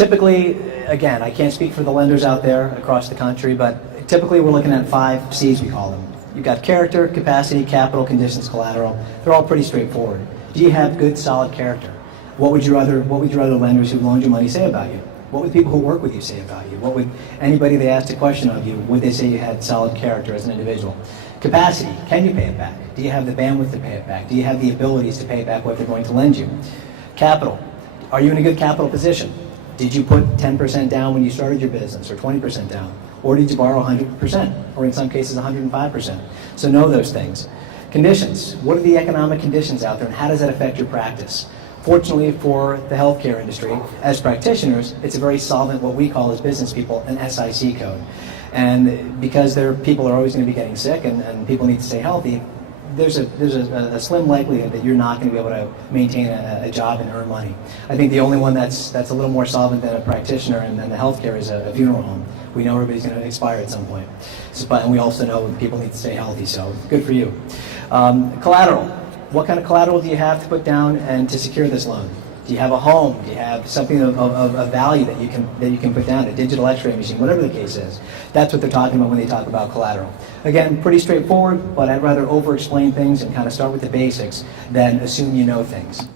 Typically, again, I can't speak for the lenders out there across the country, but typically we're looking at 5 C's, we call them. You've got character, capacity, capital, conditions, collateral. They're all pretty straightforward. Do you have good, solid character? What would your other lenders who loaned you money say about you? What would people who work with you say about you? What would anybody they asked a question of you, would they say you had solid character as an individual? Capacity, can you pay it back? Do you have the bandwidth to pay it back? Do you have the abilities to pay back what they're going to lend you? Capital, are you in a good capital position? Did you put 10% down when you started your business, or 20% down? Or did you borrow 100%, or in some cases 105%? So know those things. Conditions, what are the economic conditions out there, and how does that affect your practice? Fortunately for the healthcare industry, as practitioners, it's a very solvent, what we call as business people, an SIC code. And because people are always going to be getting sick and people need to stay healthy, there's a slim likelihood that you're not going to be able to maintain a job and earn money. I think the only one that's a little more solvent than a practitioner and the healthcare is a funeral home. We know everybody's going to expire at some point. And we also know people need to stay healthy, so good for you. Collateral. What kind of collateral do you have to put down and to secure this loan? Do you have a home? Do you have something of value that you can put down, a digital x-ray machine, whatever the case is? That's what they're talking about when they talk about collateral. Again, pretty straightforward, but I'd rather over-explain things and kind of start with the basics than assume you know things.